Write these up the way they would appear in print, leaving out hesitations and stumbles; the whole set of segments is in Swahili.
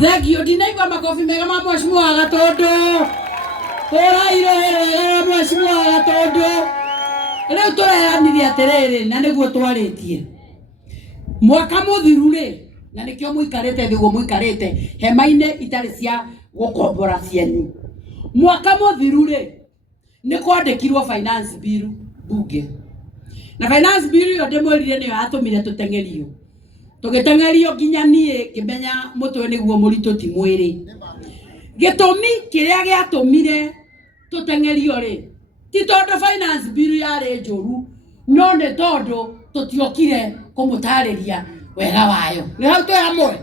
Thegio ndinaigua makofi mega ma mheshimiwa Gatondo. Ora mheshimiwa Gatondo. Riu tureranire atiriri na niguo twaritie. Mwaka muthiru ri na nikio muikarite thiguo muikarite hema-ine itari cia gukombora cienyu. Mwaka muthiru ri ni kwandikirwo finance bill bunge. Na finance bill yo ndimwirire niyo atumire tutengerio. Tugitengerio nginya nie ngimenya mutwe niguo muritu ti mwiri. Gitumi kiria giatumire tutengerio ri ti tondu finance bill yari njuru, no ni tondu tutiokire kumutariria wega wayo. Ni hau twe hamwe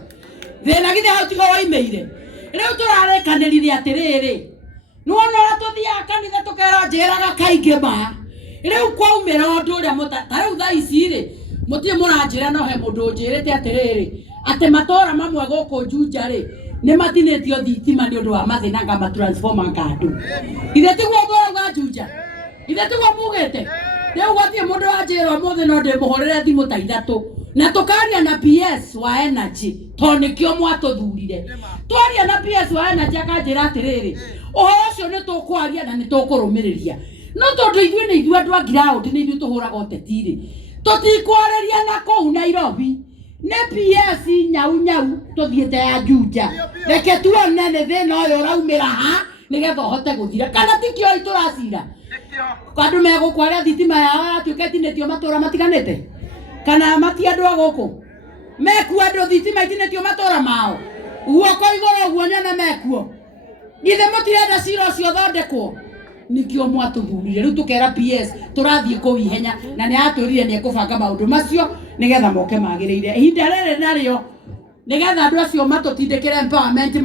thina githe hau tigo waimeire. Riu turarekaniriria atiriri nuona tuthia kanitha tukera njiraga kaingi ma. Riu kwaumira undu uria riu thaa ici ri mutie muranjira no he mundu njirite atiriri ati matora mamwe guku Juja ri ni matinetio thitima ni undu wa mathina nga matransformer ngandu. Ithe tiguo murauga Juja, ithe tiguo mugite. Riu gwathie mundu wanjira muthe no ndimuhorere thimu ta ithatu na tukaria na PS wa energy to nikio mwatuthurire. Twaria na PS wa energy akanjira atiriri uhoro ucio ni tukwaria na ni tukurumiriria. No tondu ithuĩ nĩ ithuĩ andũ a ground nĩ ithuĩ tũhũraga ũteti-rĩ tũtikwareria na kũu Nairobi nĩ PS nyau nyau tũthiĩte ya Juja. Reke tuone nĩ thĩna ũyũ ũraumĩra ha nĩgetha ũhote gũthira kana tikio tũracira andũ megũkũ arĩa thitima yao aratuĩka itinĩtio matũra matiganĩte kana mati andũ a gũkũ mekuo andũ thitima itinĩtio matũra mao guoko igũrũ ũguo nyone mekuo. Githĩ mũtirenda cira ũcio ũthondekwo nikio mwatuthurire. Riu tukera PS turathie kũ ihenya na nĩ atwĩrire nĩ ekũbanga maũndũ macio nĩgetha moke magĩrĩire. Ihinda rĩrĩ narĩo nĩgetha andũ acio matũtindĩkĩre empowerment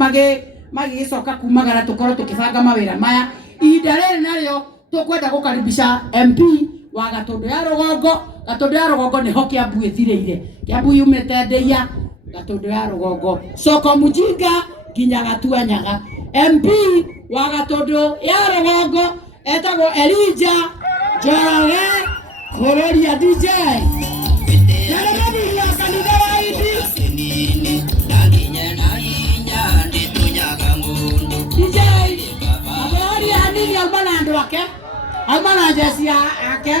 magĩcoka kumagara tũkorwo tũkĩbanga mawĩra maya. Ihinda rĩrĩ narĩo tũkwenda gũkaribisha MP wa Gatondo ya Rũgongo. Gatondo ya Rũgongo nĩho Kiambu ĩthirĩire. Kiambu yumĩte Ndeia, Gatondo ya Rũgongo, Soko Mujinga nginya Gatuanyaga. MP wa Gatondo ya Rũgongo etagwo Elijah Njoroge Kuroria DJ. Amana jesi yake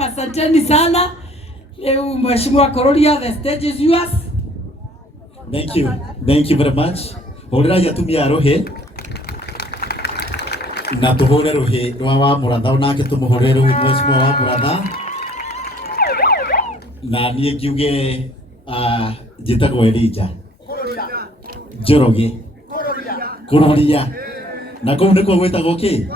asanteni sana. Mheshimiwa Kuroria, the stage is yours. Thank you very much. Horera ya tumia rohe na tuhore rohe wa Muratha onake tumuhore rohe mheshimiwa wa Muratha na niĩ ngiuge njĩtagwo Elijah Njoroge Kuroria na kũu nĩkuo gwĩtagwo kĩ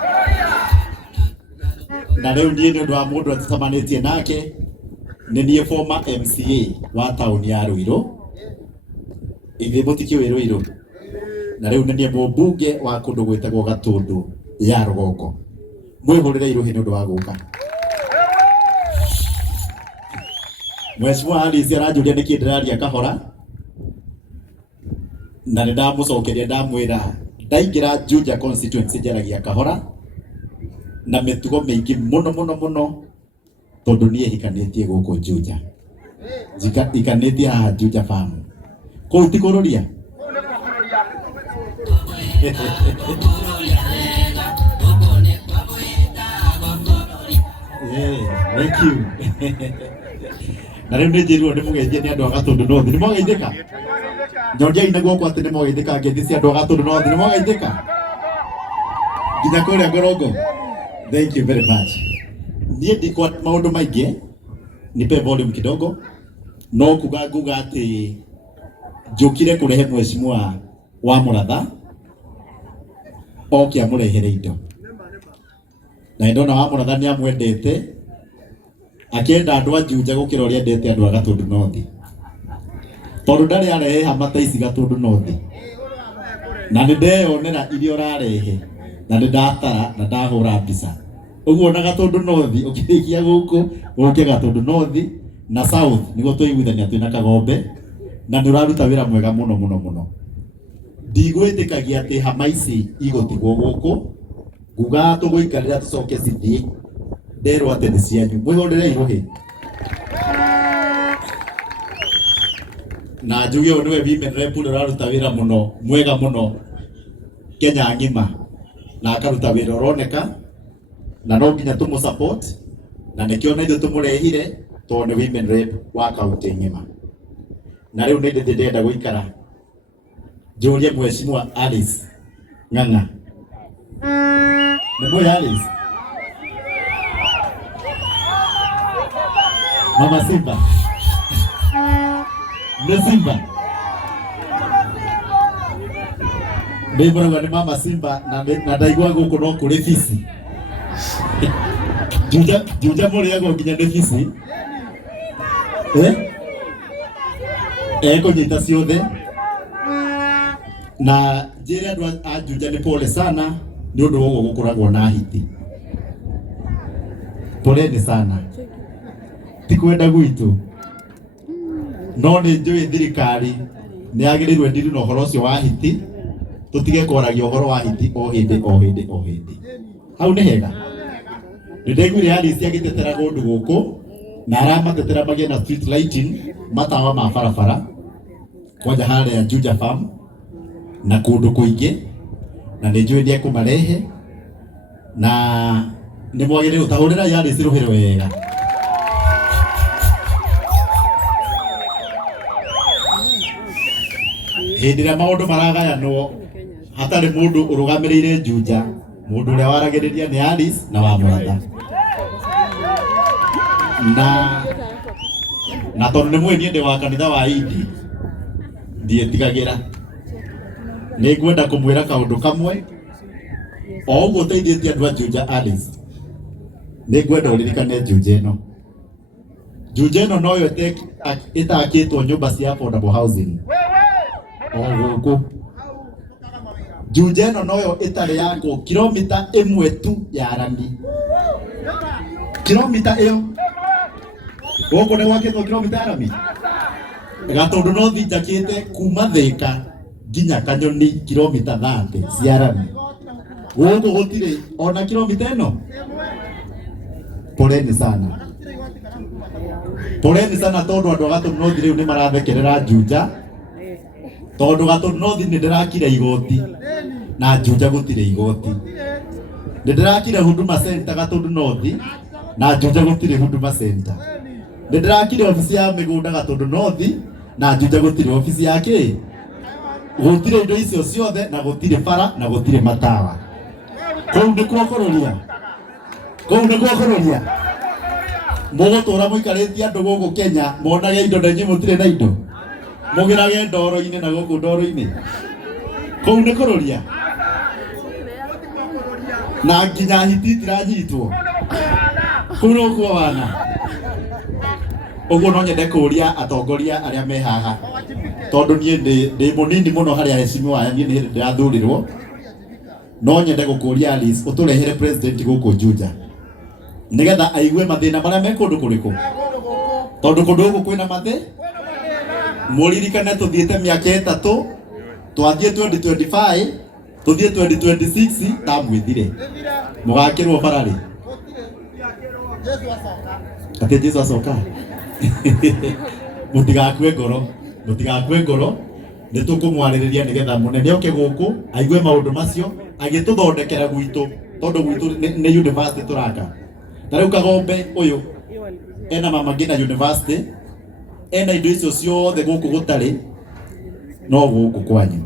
na rĩu niĩ nĩ ũndũ wa mũndũ atũtamanĩtie nake nĩ niĩ former MCA wa taũni ya Ruiru. Ithuĩ mũtikĩũĩ Ruiru na rĩu nĩ niĩ mũmbunge wa kũndũ gwĩtagwo Gatondo ya Rũgongo. Mwĩhũrĩre Iruhi nĩ ũndũ wa gũka. Mheshimiwa Alice aranjũria nĩkĩ ndĩraria kahora na nĩ ndamũcokeria ndamwĩra ndaingĩra Juja constituency njaragia kahora na mĩtugo mĩingĩ mũno tondu niĩ hikanĩtie gũkũ Juja. Hikanĩtie haha Juja farm. Kũu ti Kuroria. Thank you. Na rĩu nĩ njĩrirwo ndĩmũgeithie nĩ andũ a Gatũndũ North. Nĩ mwageithĩka? Nyonjai na guoko atĩ nĩ mwageithĩka ngeithi cia andũ a Gatũndũ North. Nĩ mwageithĩka? Nginya kũrĩa Ngorongo. Thank you very much. Niĩ ndikwa maũndũ maingĩ, nipe volume kidogo. No nguga atĩ njũkire kũrehe mheshimiwa wa Mũratha oke amũrehere indo. Na ndona wa Mũratha nĩ amwendete, akĩenda andũ a Juja gũkĩra ũrĩa endete andũ a Gatũndũ North. Tondũ ndarĩ arehe hamata ici Gatũndũ North. Na nĩ ndeyonera iria ũrarehe, na nĩ ndatara na ndahũra mbica. Ũguo na Gatũndũ North ũkĩrĩkia gũkũ ũke Gatũndũ North na South nĩguo tũiguithania twĩna Kagombe, na nĩ ũraruta wĩra mwega mũno mũno mũno. Ndigwĩtĩkagia atĩ hama ici igũtigwo gũkũ, nguga tũgũikarĩra tũcoke cithiĩ, nderwo atĩ nĩ cianyu. Mwĩhũrĩre irũhĩ. Na njuge ũyũ nĩwe women rep ũrĩa ũraruta wĩra mũno mwega mũno Kenya ng'ima, na akaruta wĩra ũroneka, na no nginya tũmũ support, na nĩkĩo na ithuĩ tũmũrehire tondũ nĩ women rep wa kaunti ng'ima. Na rĩu nĩ ndĩrenda gũikara njũrie mheshimiwa Alice Ng'ang'a. Nĩ mũĩ Alice? Mama Simba. Nĩ Simba. Ndĩmũrauga nĩ Mama Simba na ndaigua gũkũ no kũrĩ bici. Juja mũrĩagwo nginya nĩ bici. Kũnyita ciothe. Na njĩre andũ a Juja nĩ pole sana nĩ ũndũ wa ũguo gũkoragwo na hiti. Poleni sana. Ti kwenda gwitũ. No nĩ njũĩ thirikari nĩ yagĩrĩirwo ndiri na ũhoro ũcio wa hiti. Tũtige kwaragia ũhoro wa hiti o hĩndĩ. Hau nĩ hega. Nĩ ndaiguire Alice agĩtetera kũndũ gũkũ na aramatetera magĩe na street lighting, matawa ma barabara kwanja harĩa Juja Farm na kũndũ kũingĩ, na nĩ njũĩ nĩ ekũmarehe, na nĩ mwagĩrĩirwo tahũrĩra Alice rũhĩro wega. Hĩndĩ ĩrĩa maũndũ maragayanwo hatarĩ mũndũ ũrũgamĩrĩire Juja, mũndũ ũrĩa waragĩrĩria nĩ Alice na wa Mũratha. Na tondũ nĩ mũĩ niĩ ndĩ wa kanitha wa Idi, ndiĩtigagĩra. Nĩ ngwenda kũmwĩra kaũndũ kamwe, o ũguo ũteithĩtie andũ a Juja Alice. Nĩ ngwenda ũririkane Juja ĩno. Juja ĩno noyo ĩtakĩtwo nyũmba cia affordable housing. O gũkũ. Juja ĩno noyo ĩtarĩ yakwo kilomita ĩmwe tu ya rami. Kilomita ĩyo. Gũkũ nĩ gwakĩtwo kilomita ya rami. Gatũndũ North njakĩte kuma Thĩka nginya Kanyoni kilomita 30 cia rami. Gũkũ gũtirĩ ona kilomita ĩno. Poleni sana. Poleni sana tondũ andũ a Gatũndũ North rĩu nĩ marathekerera Juja. Tondũ Gatũndũ North nĩ ndĩrakira igoti na Juja gũtirĩ igoti. Nĩ ndĩrakira Huduma Center Gatũndũ North na Juja gũtirĩ Huduma Center. Nĩ ndĩrakira obici ya mĩgũnda Gatũndũ North na Juja gũtirĩ obici ya kĩ? Gũtirĩ indo icio ciothe na gũtirĩ bara na gũtirĩ matawa. Kũu nĩ kuokoreria. Mũgũtũra mũikarĩtie andũ gũkũ Kenya monage indo na inyuĩ mũtirĩ na indo. Mũgĩrage ndoro-inĩ na gũkũ ndoro-inĩ. Kũu nĩ kũroria. Na nginya hiti itiranyitwo. Kũu no kuo wana. Ũguo no nyende kũria atongoria arĩa me haha. Tondũ niĩ ndĩ mũnini mũno harĩa hecimiwa aya niĩ nĩ ndĩrathurirwo. No nyende gũkũria Alice ũtũrehere president gũkũ Juja. Nĩgetha aigue mathĩna marĩa me kũndũ kũrĩkũ. Tondũ kũndũ gũkũ kwĩna mathĩna. Mũririkane tũthiĩte mĩaka 3, twathiĩ 2025, tũthiĩ 2026 tamwĩthire. Mũgakĩrwo bararĩ. Ati Jesu acoka. Mũtigakue ngoro. Nĩ tũkũmwarĩrĩria nĩgetha mũnene oke gũkũ aigue maũndũ macio agĩtũthondekera gwitũ, tondũ gwitũ nĩ university tũraka. Tarau Kagombe uyu ena mama ngina university ena indo icio ciothe guku gutari no guku kwanyu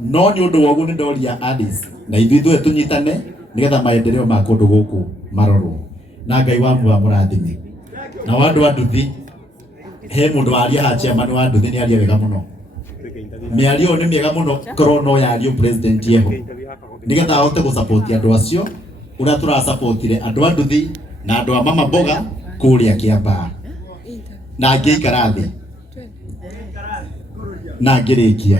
no ni undu wogu ni ndoria Addis na ithuĩ tunyitane nigetha maendeleo ma kundu guku marorwo na Ngai wa mũrathime na wandu anduthi he mundu aria ha chairman wa nduthi ni aria wega muno miario ni miega muno korwo no yario president yeho nigetha ahote gu support andu acio uria tura supportire andu anduthi na andu a mama mboga kuria Kiambaa na ngĩikara thĩ na ngĩrĩkia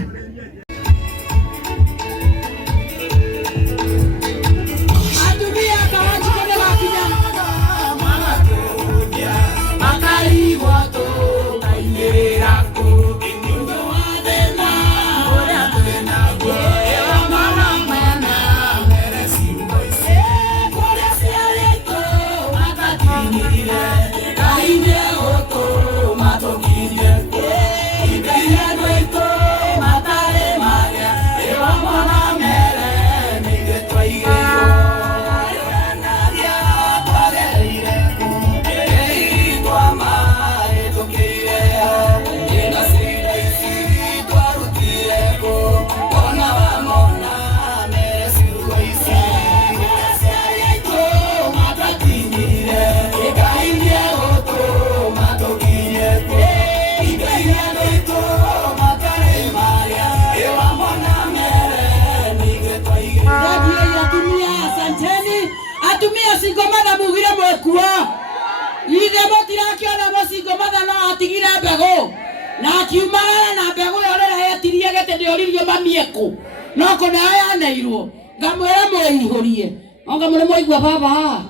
atigire mbegu na akiumagara na mbegu yorera yetirie gete ndioririo mamieko no kona yaneirwo ngamwera muihurie onga muri moigwa baba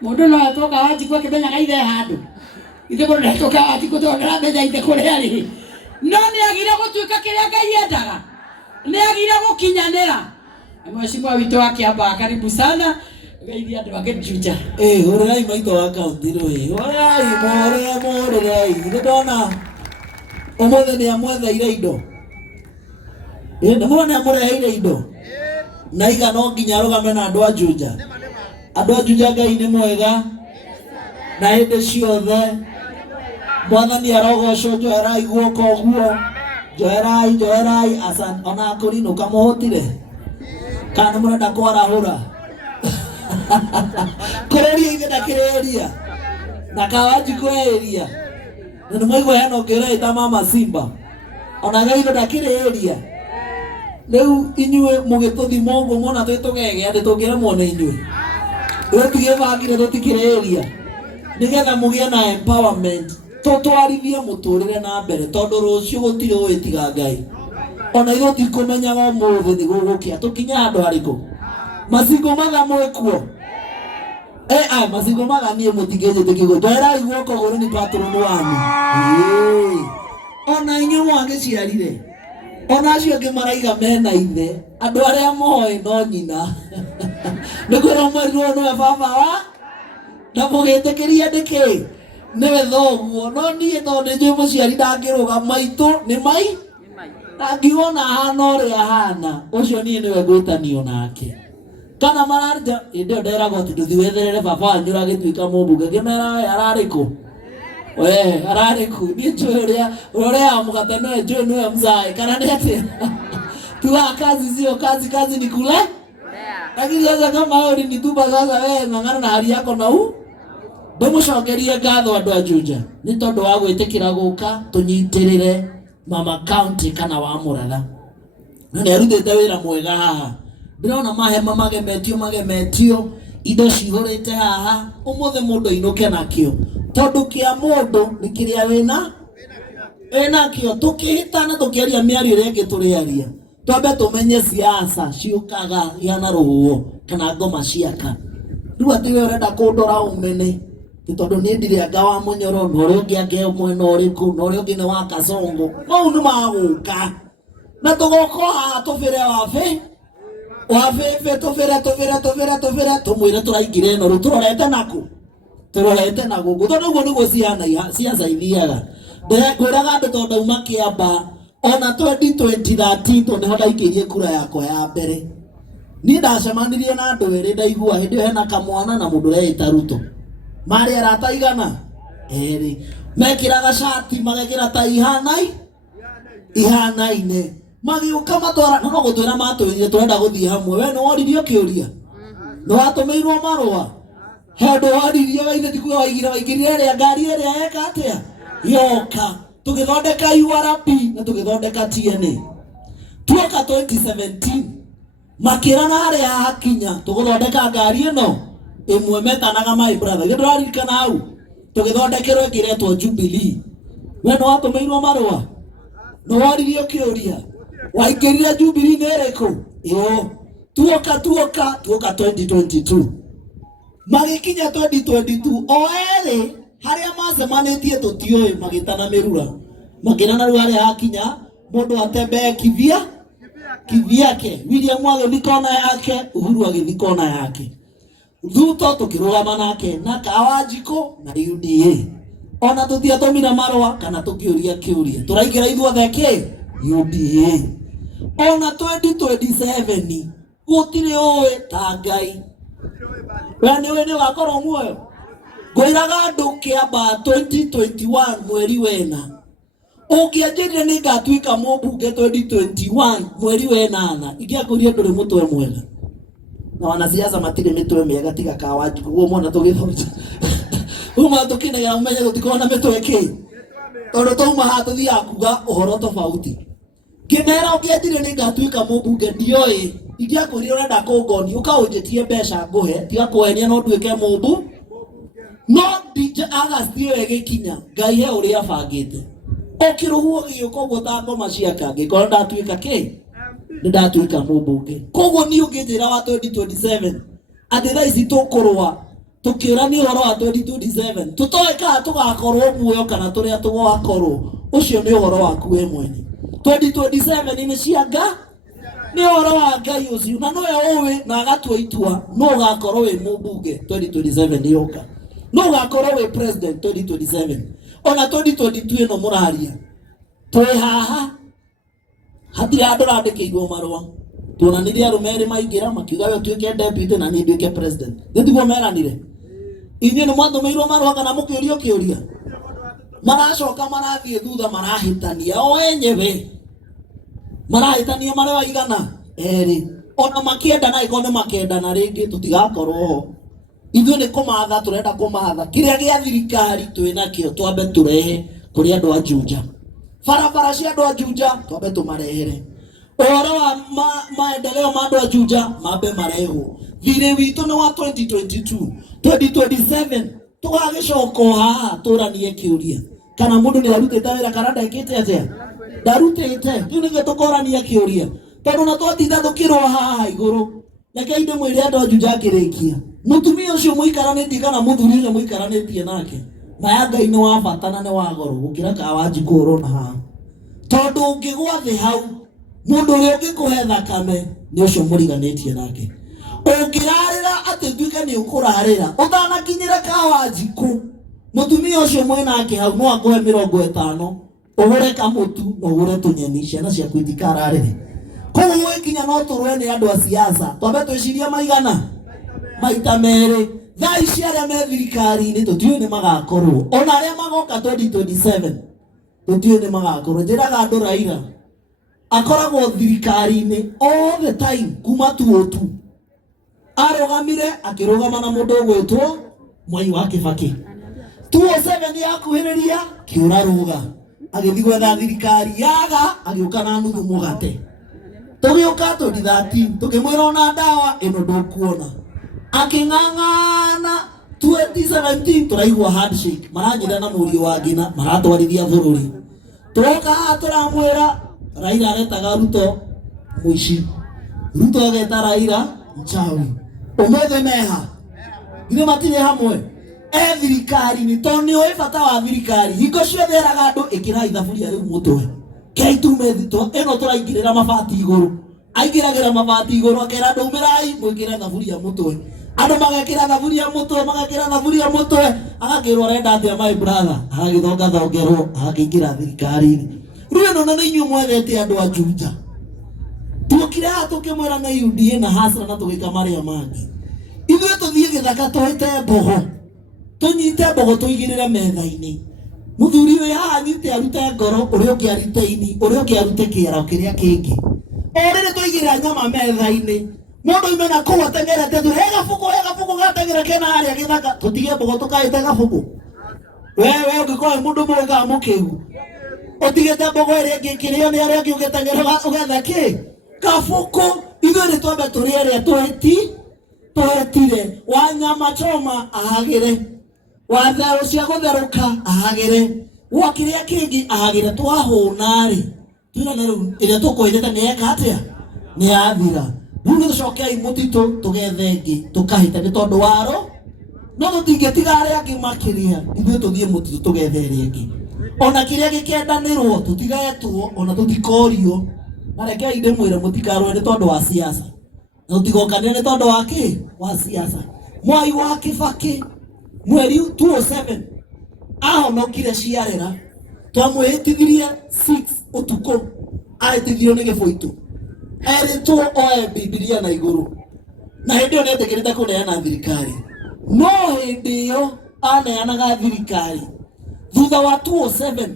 mundu no atoka wati kwa kibenya gaithe handu ithe ko ndatoka wati ko ndora beja ithe kore ari no ni agire gutuika kiria Ngai endaga ni agire gukinyanira mheshimiwa wito wake hapa karibu sana Ngai andu ake Juja horai maito wa county roi horai ndona omothe ni amwetheire indo ndamona amureheire indo na iga no nginya rugame na andu a Juja Ngai ni mwega na hinde ciothe mwathani arogocwo njoherai guoko guo njoherai asan ona akorino kamuhotire kana murenda kwarahura kureria ithe ndakireria na kawaji kweria na mwaigwa hano ngere ita mama Simba ona Ngai ndakireria riu inyue mugituthima uguo mona twitugege ati tungire mona inyue wetige bagire tutikireria nigetha mugie na empowerment tutwarithie muturire na mbere tondu rucio gutire witiga Ngai ona ithu tikumenyaga umuthi ni gugukia tukinya andu ariku masingo matha mwekuo masingo matha nie mutigeje tikigo ndera iguoko guru ni patron wanu ona inyu mwangiciarire ona acio angi maraiga mena ithe andu aria moe no nyina nikwira mwerirwo niwe baba wa na mugitikiria ndiki niwe thoguo no nie tondu nju muciari ndangiruga maitu ni mai ndangiona hana uria hana ucio nie niwe ngwitanio nake kana mararja ndio nderagwo ati nduthi wetherere baba wanyu agituika mumbunge ngimera arariku arariku ni uria amugata no njui niwe mzai kana ni ati tuwa kazi sio kazi ni kule lakini sasa kama wewe ni tuba sasa wewe ng'ang'ana na hali yako na ndumucokerie ngatho andu a Juja ni tondu wa gwitikira guka tunyitirire mama county kana wa Muratha na ni arutite wira mwega haha ndirona mahema magemetio indo cihurite haha umuthe mundu inuke nakio tondu kia mundu ni kiria wina kio tukihitana tukiaria miario renge turiaria twambe tumenye siasa ciukaga yana ruhuo kana ngoma ciaka riu atiwe urenda kundora umene tondu ni ndire anga wa Munyoro no ri ungi ange mwena uriku no ri ungi ni wa Kasongo mau ni maguka na tugoko haha tuvire wafe tuvire tumwire turaingire no ru turorete na gugu tondu guo niguo ciaca ithiaga ngwiraga andu tondu uma Kiambaa ona 2013 tondu ndaikirie kura yakwa ya mbere ni ndacemanirie na andũ erĩ ndaigua hĩndĩ ĩyo hena kamwana na mũndũ ũreĩta Ruto. Marĩ arata igana erĩ, mekĩraga shati magekĩra tai ihanaine, magĩũka matwara no gũtwĩra matwĩrire tũrenda gũthiĩ hamwe. We nĩworirio kĩũria? Nĩwatũmĩirwo marũa? Handũ waririo waithe tikuga waigire waingĩrire ĩrĩa ngari ĩrĩa eka atĩa yoka, tũgĩthondeka URP na tũgĩthondeka TNA. Tuoka 2017 makĩrana harĩa hakinya tũgũthondeka ngari ĩno ĩmwe metanaga my brother. Gĩtũ raririkana hau tũgĩthondekerwo ĩkĩretwo Jubilee. We nĩwatũmĩirwo marũa? Nĩworirio kĩũria? Waingĩrire Jubilee nĩ ĩrĩkũ? Ĩyo. Tuoka 2022 magĩkinya 2022 o erĩ harĩa macemanĩtie tũtiũĩ magĩtana mĩrura makĩrana rĩu harĩa hakinya mũndũ atembee kivyake. William agĩthiĩ kona yake, Uhuru agĩthiĩ kona yake, Ruto tũkĩrũgama nake na Kawanjikũ na UDA. Ona tũtiatũmire marũa kana tũkĩũria kĩũria, tũraingĩra ithuothe UDA. Ona 2027 gũtirĩ ũĩ ta Ngai. We nĩ wakorwo muoyo? Ngwĩraga andũ kĩamba 2021 mweri wena, ũngĩanjĩrire nĩ ngatuĩka mũmbunge 2021 mweri wenana, ingĩakũria ndũrĩ mũtwe mwega. Na wanasiasa matirĩ mĩtwe mĩega tiga Kawanjikũ. Ũguo mwana tũgĩthonja uma tũkĩnegera ũmenye gũtikorwo na mĩtwe kĩ, tondũ twauma haha tũthiaga kuga ũhoro tofauti. Ngĩmera ũngĩanjĩrire nĩ ngatuĩka mũmbunge ndioĩ, ingĩakũria ũrenda kũngoni ũkaũnjĩtie mbeca ngũhe tiga kũhenia no nduĩke mũmbunge. No August ĩyo ĩgĩkinya Ngai he ũrĩa abangĩte, ũkĩrũhuo gĩũka ũguo ta ngoma ciaka ngĩkorwo ndatuĩka kĩ, nĩ ndatuĩka mũmbunge. Koguo niĩ ũngĩnjĩra wa 2027 atĩ thaa ici tũkũrũa tũkĩũrania ũhoro wa 2027 tũtoĩ kana tũgakorwo muoyo kana tũrĩa tũgakorwo, ũcio nĩ ũhoro waku we mwene. 2027 nĩ cianga, nĩ ũhoro wa Ngai ũcio, na nowe ũĩ na agatua itua no ũgakorwo wĩ mũmbunge 2027 yoka, no ũgakorwo wĩ president 2027. Ona 2022 ĩno mũraria twĩ haha hatirĩ andũ randĩkĩirwo marũa, tuonanirie arũme erĩ maingĩra makiuga we tuĩke deputy na niĩ nduĩke president. Nĩtiguo meranire? Inyuĩ nĩ mwathũmĩirwo marũa kana mũkĩũrio kĩũria? Maracoka marathiĩ thutha marahĩtania o enyewe, marahĩtania marĩ waigana erĩ. Ona makĩendana ĩkorwo nĩ makĩendana rĩngĩ tũtigakorwo ho. Ithuĩ nĩ kũmatha tũrenda kũmatha kĩrĩa gĩa thirikari twĩnakĩo twambe tũrehe kũrĩ andũ a Juja. Barabara cia andũ a Juja twambe tũmarehere. Ũhoro wa maendeleo ma andũ a Juja mambe marehwo. Thirĩ witũ nĩ wa 2022. 2027 tũgagĩcoka haha tũranie kĩũria kana mũndũ nĩ arutĩte wĩra kana ndekĩte atĩa, ndarutĩte. Rĩu nĩguo tũkorania kĩũria, tondũ na twatinda tũkĩrũa haha igũrũ. Rekei ndĩmwĩre andũ a Juja ngĩrĩkia, mũtumia ũcio mũikaranĩtie kana mũthuri ũcio mũikaranĩtie nake, maya Ngai nĩ wa bata na nĩ wa goro gũkĩra Kawanjikũ ũrona haha. Tondũ ũngĩgwa thĩ hau mũndũ ũrĩa ũngĩkũhe thakame nĩ ũcio mũriganĩtie nake. Ũngĩrarĩra atĩ nduĩke nĩ ũkũrarĩra ũtanakinyĩra Kawanjikũ, mũtumia ũcio mwĩnake hau no akũhe 50 ũgũre kamũtu na ũgũre tũnyeni, ciana ciaku itikararĩre. Koguo gwĩkinya no tũrũe nĩ andũ a siasa, twambe twĩciria maigana maita merĩ. Thaa ici arĩa me thirikari-inĩ tũtiũĩ nĩ magakorwo, ona arĩa magoka 2027 tũtiũĩ nĩ magakorwo. Njĩraga andũ Raila akoragwo thirikari-inĩ all the time kuma 2002, arũgamire akĩrũgama na mũndũ ũgwĩtwo Mwai wa Kibaki. 2007 yakuhĩrĩria kĩũra rũga, agĩthiĩ gwetha thirikari yaga, agĩũka na nuthu mũgate. Tũgĩũka 2013 tũkĩmwĩra ona ndawa ĩno ndũkuona, akĩng'ang'ana. 2017 tũraigua handshake, maranyita na mũriũ wa ngina maratwarithia bũrũri. Tũroka haha tũramwĩra Raila aretaga Ruto mũici, Ruto ageta Raila mchawi. Ũmũthĩ meha githĩ matirĩ hamwe thirikari-inĩ, tondũ nĩ ũĩ bata wa thirikari. Hingo ciothe eraga andũ ĩkĩrai thaburia rĩu mũtwe, kei tume thito ĩno tũraingĩrĩra mabati igũrũ. Aingĩragĩra mabati igũrũ akera andũ umĩrai mwĩkĩre thaburia mũtwe. Andũ magekĩra thaburia mũtwe, magekĩra thaburia mũtwe, agakĩrwo arenda atĩa my brother, agagĩthonga thongerwo agakĩingĩra thirikari-inĩ. Rĩu ĩno na nĩ inyuĩ mwethete andũ a Juja. tukire tukimwira na UDA na hasra na tugika maria mangi ithuĩ tũthiĩ gĩthaka twĩte mbogo tunyite mbogo tuigirire metha-inĩ muthuri we haha nyite arute ngoro ũrĩa ũngĩ arute ini ũrĩa ũngĩ arute kĩara kĩrĩa kĩngĩ orĩrĩ tuigirira nyama metha-inĩ mũndũ imena kũu ateng'erete thĩ hega buku gateng'era kena harĩa gĩthaka tũtige mbogo tũkaĩte gabuku wewe ũngĩkorwo mũndũ mwega mũkĩgu ũtigĩte mbogo ĩrĩa ĩngĩ kĩrĩo nĩ arĩa angĩ ũgĩteng'era ũgetha kĩ gabuku ithuĩ nĩ twambe tũrĩ arĩa twetire wa nyama choma ahagĩre wa therũ cia gũtherũka ahagĩre wa kĩrĩa kĩngĩ ahagĩre twahũna-rĩ twĩrane rĩu ĩrĩa tũkwĩrĩte nĩyeka atĩa nĩyathira rĩu nĩ tũcokei mũtitũ tũgethe ĩngĩ tũkahĩte nĩ tondũ waro no tũtingĩtiga arĩa angĩ makĩria ithuĩ tũthiĩ mũtitũ tũgethe ĩrĩa ĩngĩ ona kĩrĩa gĩkendanĩrwo tũtigetwo ona tũtikorio na rekei ndĩmwĩre mũtikarũe nĩ tondũ wa siasa na tũtigokane nĩ tondũ wa kĩ wa siasa. Mwai wa Kibaki mweri 2007 ahonokire ciarera twamwĩtithirie 6 ũtukũ ahĩtithirio nĩ gĩbũitũ erĩtwo oe Bibilia na igũrũ na hĩndĩ ĩyo nĩetĩkĩrĩte kũneana thirikari no hĩndĩ ĩyo aneanaga thirikari thutha wa 2007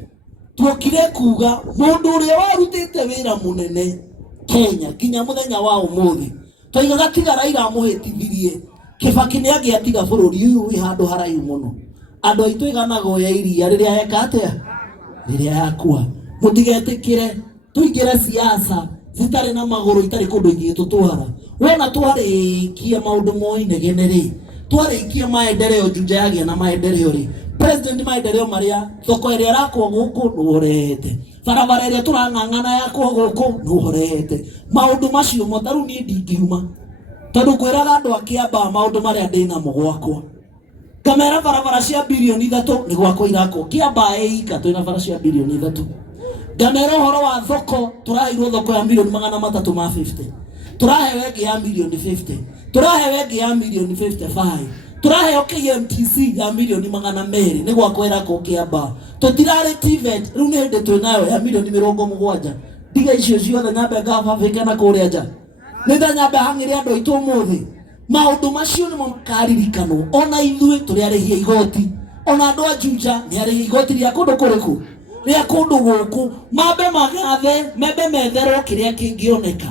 tuokire kuga mũndũ ũrĩa warutĩte wĩra mũnene Kenya kinya mũthenya wa ũmũthĩ tũigaga tiga Raila amũhĩtithirie Kibaki nĩangĩatiga bũrũri ũyũ wĩ handũ haraihu mũno andũ aitũ iganago ya iria rĩrĩa yeka atĩa rĩrĩa yakua mũtigetĩkĩre tũingĩre siasa zitarĩ na magũrũ itarĩ kũndũ ingĩ tũtwara wona twarĩkia maũndũ moinegene-rĩ twarĩkia maendeleo Juja yagĩa na maendeleo-rĩ president maendeleo marĩa thoko ĩrĩa yakwo gũkũ nĩworete barabara ĩrĩa tũrang'ang'ana yakwo gũkũ nĩworete maũndũ macio motaru niĩ ndingĩuma tondũ kwĩraga andũ a Kĩambaa maũndũ marĩa ndĩnamo gwakwa ngamera barabara cia bilioni 3 nĩ gwakwa irakwo Kĩambaa ĩika twĩna bara cia bilioni 3 ngamera ũhoro wa thoko tũraheirwo thoko ya milioni 350 tũrahewe ĩngĩ ya milioni 50 tũrahewe ĩngĩ ya milioni 55 tũraheo KMTC ya milioni 200 nĩ gwakwa irakwo Kĩambaa tũtirarĩ TVET rĩu nĩ hĩndĩ twĩnayo ya milioni 70 ndiga icio ciothe nyambe ngababĩke na kũrĩa nja nĩnda nyambe hang'ĩre andũ aitũ ũmũthĩ maũndũ macio nĩmo makaririkanwo ona ithuĩ tũrĩ arĩhia igoti ona andũ a Juja nĩ arĩhia igoti rĩa kũndũ kũrĩkũ rĩa kũndũ gũkũ mambe magathe membe metherwo kĩrĩa kĩngĩoneka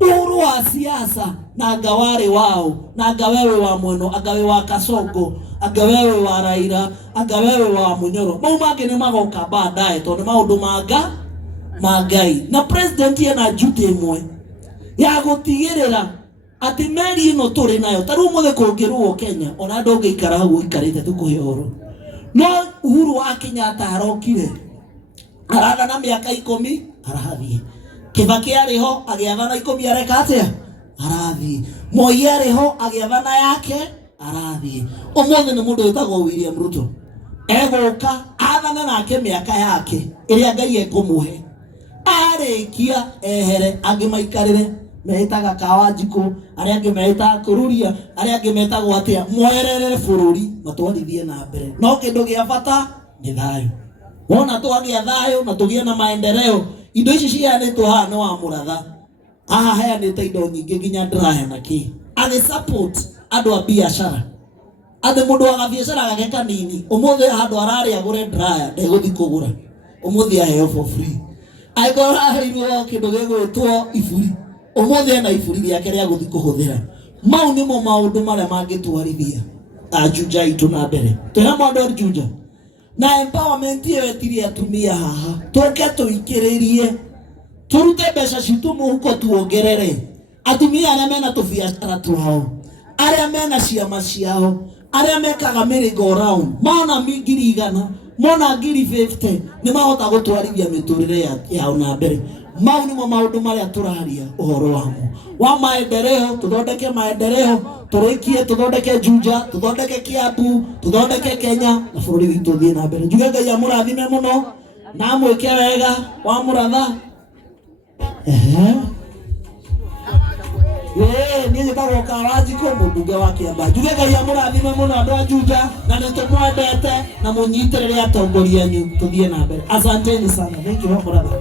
uhuru wa siasa na anga warĩ wao na anga wewe wa Mweno anga wewe wa Kasongo anga wewe wa Raila anga wewe wa Munyoro mau mangĩ nĩ magoka baadaye tondũ maũndũ mangai na president ena duty ĩmwe ya gũtigĩrĩra atĩ meri ĩno tũrĩ nayo ta rĩu mũthĩ kũngĩrũo Kenya ona andũ ũngĩikara hau ũikarĩte tũkũhe ũhoro no Uhuru wa Kenyatta arokire arathana mĩaka 10 arathiĩ Kibaki arĩho agĩathana 10 areka atĩa arathiĩ Moi arĩho agĩathana yake arathiĩ ũmũthĩ nĩ mũndũ wĩtagwo William Ruto egũka athana nake mĩaka yake ĩrĩa Ngai ekũmũhe arĩkia ehere angĩ maikarĩre mehitaga Kawanjikũ arĩa angĩ mehitaga Kururia arĩa angĩ metagwo atĩa mwerere bũrũri matwarithie na mbere no kĩndũ gĩa bata nĩ thayũ wona twagĩa thayũ na tũgĩe na maendeleo indo ici ciheanĩtwo haha nĩ wa mũratha haha heanĩte indo nyingĩ nginya ndĩraheana kĩ agĩ support andũ a biacara atĩ mũndũ wa gabiacara gake kanini ũmũthĩ handũ ararĩ agũre dryer ndegũthiĩ kũgũra ũmũthĩ aheo for free aigora aheirwo kĩndũ gĩgwĩtwo iburi ũmũthĩ ena iburi rĩake rĩa gũthiĩ kũhũthĩra mau nĩmo maũndũ marĩa mangĩtwarithia Juja itũ na mbere twĩna mũndũ wa Juja na empowerment ĩyo ĩtirĩ atumia haha tũke tũikĩrĩrie turute mbeca citũ mũhuko tuongerere atumia arĩa mena tũbiacara twao arĩa mena ciama ciao arĩa mekaga merry-go round mona 100,000 mona 50,000 nĩ mahota gũtwarithia mĩtũrĩre yao na mbere mau nĩmo maũndũ marĩa tũraria ũhoro wamo wa maendeleo tũthondeke maendeleo tũrĩkie tũthondeke Juja tũthondeke Kiambu tũthondeke Kenya na bũrũri witũ thiĩ na mbere njuge Ngai amũrathime mũno na mwĩke wega wa mũratha niĩ njĩtagwo Kawanjikũ mũmbunge wa Kiambaa njuge Ngai amũrathime mũno andũ a Juja na nĩtũmwendete na mũnyitĩrĩre atongoria anyu tũthiĩ na mbere asanteni sana thank you wa mũratha